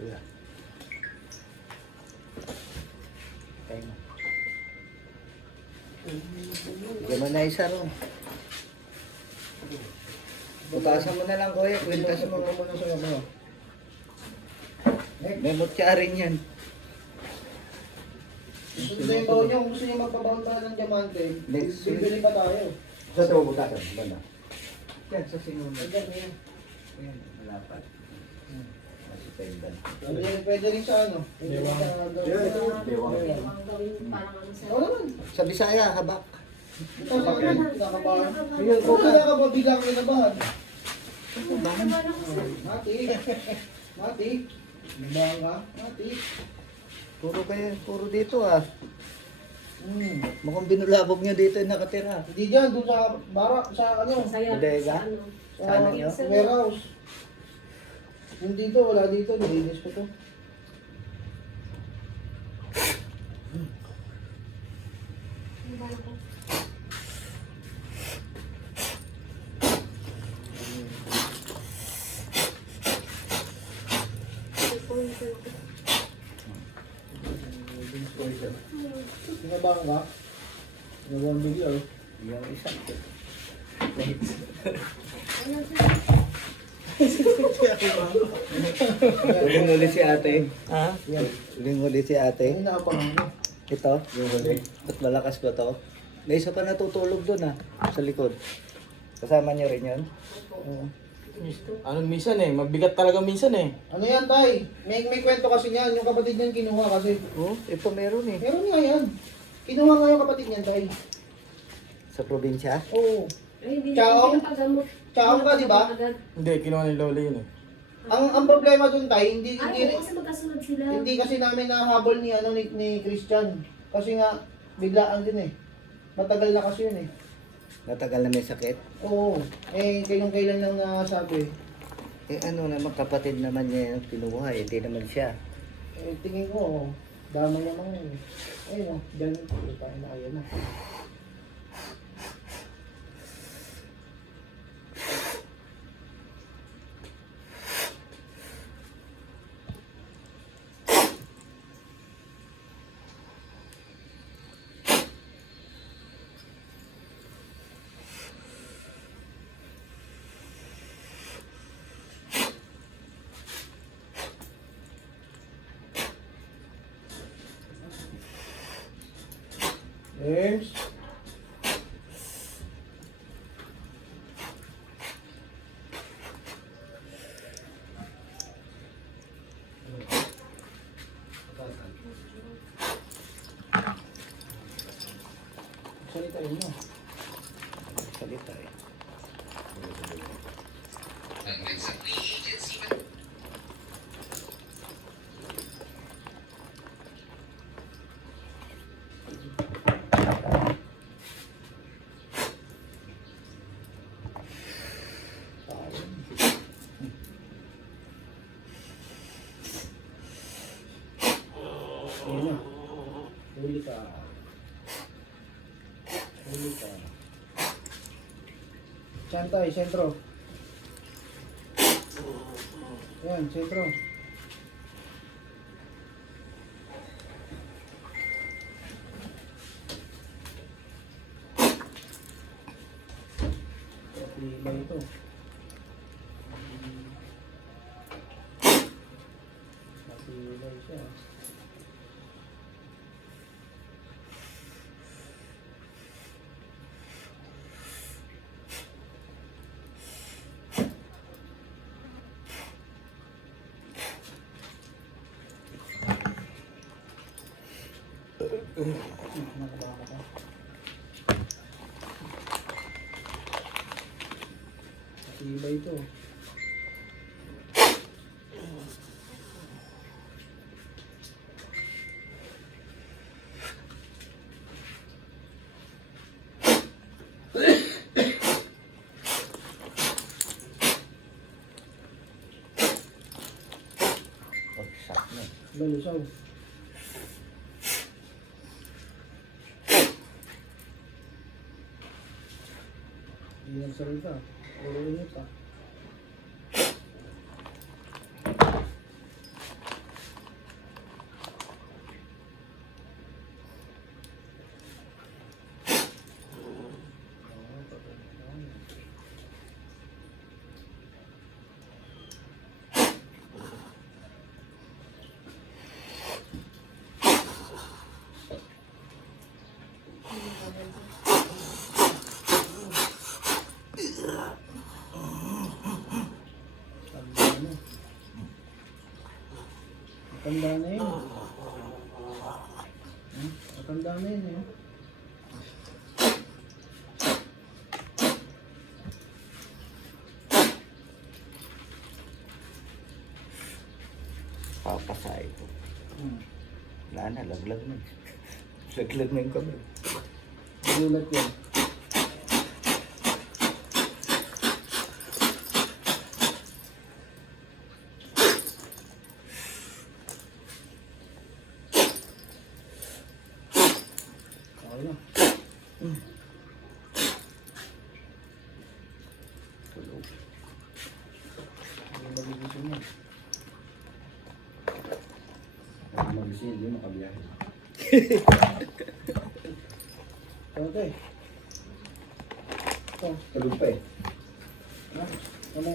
Kuya. Tayo na. Bigyan mo na isa ron. Butasan mo na lang kuya. Kwintas mo nga muna sa ano. May mutya rin yan. Gusto niyo yung baon niyo, kung gusto niyo magpabaon pa ng diamante, Next week. bibili pa tayo. Sa ito butasan. Banda. Yan, sa sinunod. Ayan, ayan. Yan, malapat. Kasi pendan. Pwede rin sa ano? Pwede rin sa... Bewang. Ang gawin parang ano sa... Oo naman. Sa Bisaya, habak. Ito sa akin, kinakabahan. Kung kinakabahan, bigla ko kinabahan. Mati. Mati. Nabahan ka? Mati. Puro dito ah. Mukhang binulabog nyo dito yung nakatira. Hindi dyan, doon sa bara, sa ano, Saya. Bodega? Sa ano. sa Ano yun? warehouse. Yung dito, wala dito, nilinis ko to. Kinabahan ka? Kinabahan bigla oh. Yung isa. Uling uli si ate. Ha? Yan. Uling uli si ate. Ay, nakapangan mo. Ito, yung huli. At malakas ba to? May isa pa natutulog dun ah, sa likod. Kasama niyo rin yun? Oo. Ano minsan eh, mabigat talaga minsan eh. Ano yan, tay? May kwento kasi niyan. Yung kapatid niyan kinuha kasi. Oh, ito meron eh. Meron nga yan. Kinuha nga yung kapatid niyan, tay. Sa probinsya? Oo. Ay, hindi Ciao. na paggamot. Ciao ka, di ba? Hindi, kinuha ni Lola yun eh. Ang problema dun, tay, hindi Ay, kasi magkasunod sila. hindi kasi namin nahabol ni ano ni Christian. Kasi nga biglaan din eh. Matagal na kasi yun eh. Matagal na may sakit? Oo. Eh kailan lang nasabi. Eh ano naman, kapatid naman niya yung pinuha eh, di naman siya. Eh tingin ko, dama niya mga yun. Ayun oh, dyan tayo na ayan na. James. Salita yun no? Salita eh. Ayun na. Huli ka. Huli ka. Santay, sentro. Yan, sentro. Iba ito. Matibay siya. Nakabaka ka. Matibay ito. Pag-shock na. Balusaw. Hindi ang salita. Ulo pa. Matanda na yun. Matanda na yun eh. Papasay ito. Wala na, laglag na. Laglag na yung kamay. Gulat yun. Okay na. Tulog. Ano magigising yan? Magising, hindi makabiyahe. Okay. Ito. Tulog pa eh. Ha? Ano?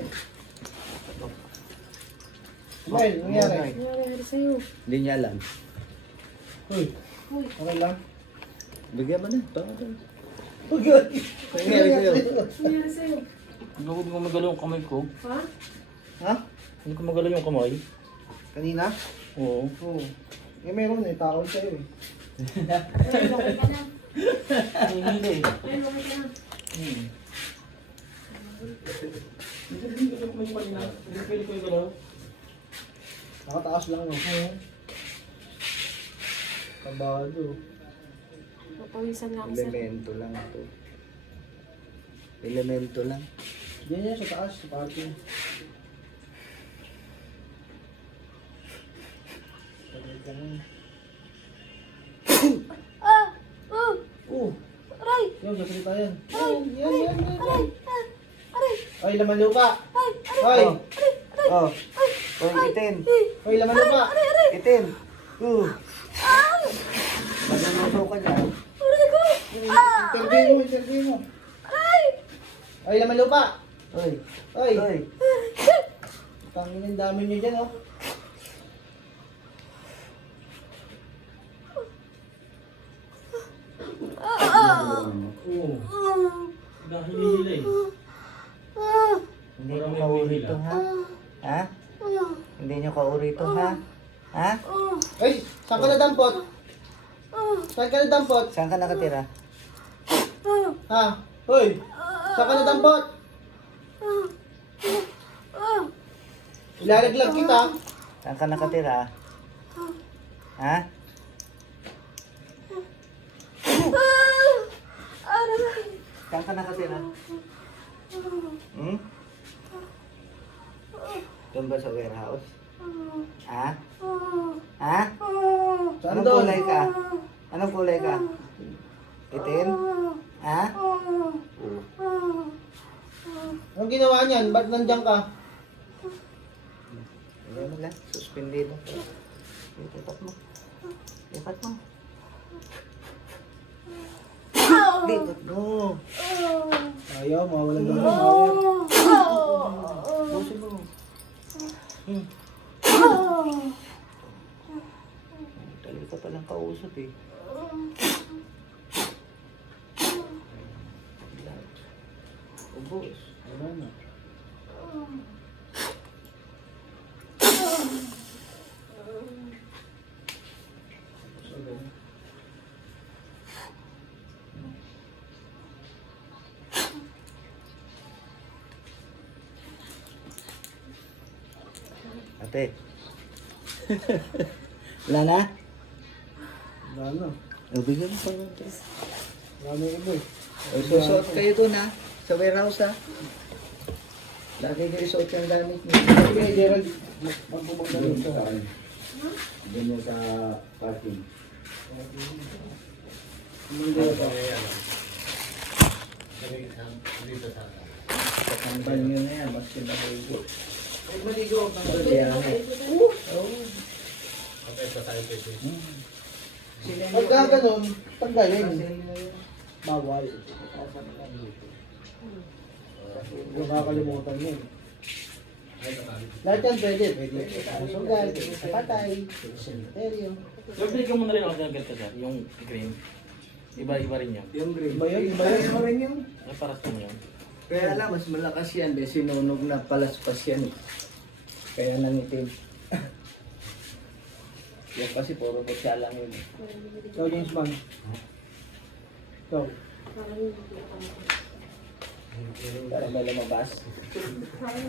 Smile, nangyari. Ano nangyari sa'yo? Hindi niya alam. Uy, Uy, okay lang. Bigyan mo na. Tama ka. Pagod. Nangyari sa'yo. ano nangyari sa'yo? Hindi ko magalaw yung kamay ko. Ha? Ha? Hindi ko magalaw yung kamay. Kanina? Oo. Oo. Eh, meron eh. Taon sa'yo eh. Ay, bakit ka na? Hindi. Ay, bakit ka na? Hindi ko kamay kanina. Hindi pwede ko yung galaw. Nakataas lang no. Kabado. Papawisan nga ako sir. Elemento lang ito. Elemento lang. Diyan yan sa taas, sa parking. Sabay ka lang. Aray! Yung, sasalita yan. Yan. Ay, laman lupa. Ay! Oh. Oh, itin. Ay, laman lupa. Itin. Magluluto ka dyan. Interview mo. Ay, laman lupa. Oy. Ay, Oy. tangin ang dami nyo dyan, oh. Oo. Dahil nila eh. Hindi nyo kauri ito, ha? Ha? Hindi nyo kauri ito, ha? Ha? Ay, saan ka nadampot? Saan ka nadampot? Saan ka nakatira? Ha? Hoy! Saan ka nadampot? Ilalaglag kita. Saan ka nakatira? Ha? Saan ka nakatira? Hmm? Doon ba sa warehouse? Ha? Ha? Saan Anong doon? kulay ka? Anong kulay ka? Itim? Ha? Anong ginawa niyan? Ba't nandiyan ka? Hindi mo lang. Suspendido. Lipat mo. Lipat mo. Lipat mo. Ayaw, mawalan ng ayaw. Busin mo. Talaga ka palang kausap eh. Ubus. Wala na. Ate. Wala na? Wala na. O, bigyan mo pa lang ito. Wala na iba eh. O, susuot kayo doon ha. Sa warehouse ha. Lagi kayo suot yung gamit niyo. Sige, Gerald. Magpupagda Doon dito. sa akin. Doon yung sa parking. Hindi ito. Patambal nyo na yan. Mas sinahugo. Huwag maligo. Kaya nga. Pagka ganun, tanggalin. Bawal. Huwag kakalimutan yun. Lahat yan pwede. Pwede sugal, pwede sa patay, pwede sa cemetery. Pag-break mo na rin ako ng ganito sir, yung green. Iba rin yan. Yung green. Iba yun, iba yun. Kaya mo rin yung... Ay, paras mo yan. Kaya alam, mas malakas yan. Dahil sinunog na palaspas yan. Kaya nangitim. Yan kasi puro kutsa lang yun. Ikaw, James Bond. Ikaw. Parang hindi ako. Para may lumabas. Parang